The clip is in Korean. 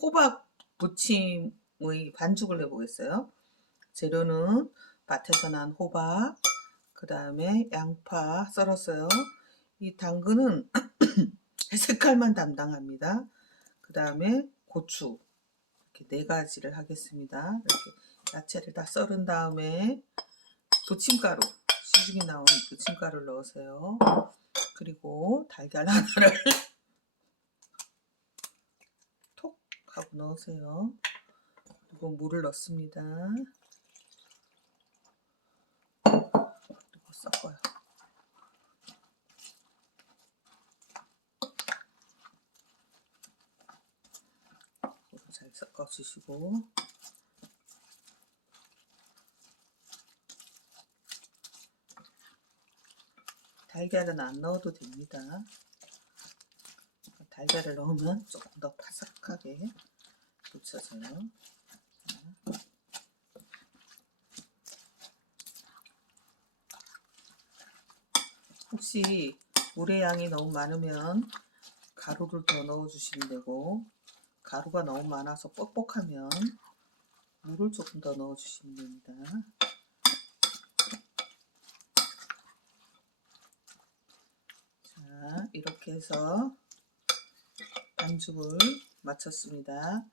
호박 무침의 반죽을 해보겠어요. 재료는 밭에서 난 호박, 그 다음에 양파 썰었어요. 이 당근은 색깔만 담당합니다. 그 다음에 고추 이렇게 네 가지를 하겠습니다. 이렇게 야채를 다 썰은 다음에 부침가루 시중에 나온 부침가루를 넣으세요. 그리고 달걀 하나를 톡 하고 넣으세요. 그리고 물을 넣습니다. 그리고 섞어요. 잘 섞어주시고 달걀은 안 넣어도 됩니다. 달걀을 넣으면 조금 더 바삭하게 붙여져요. 혹시 물의 양이 너무 많으면 가루를 더 넣어주시면 되고 가루가 너무 많아서 뻑뻑하면 물을 조금 더 넣어주시면 됩니다. 자, 이렇게 해서 반죽을 마쳤습니다.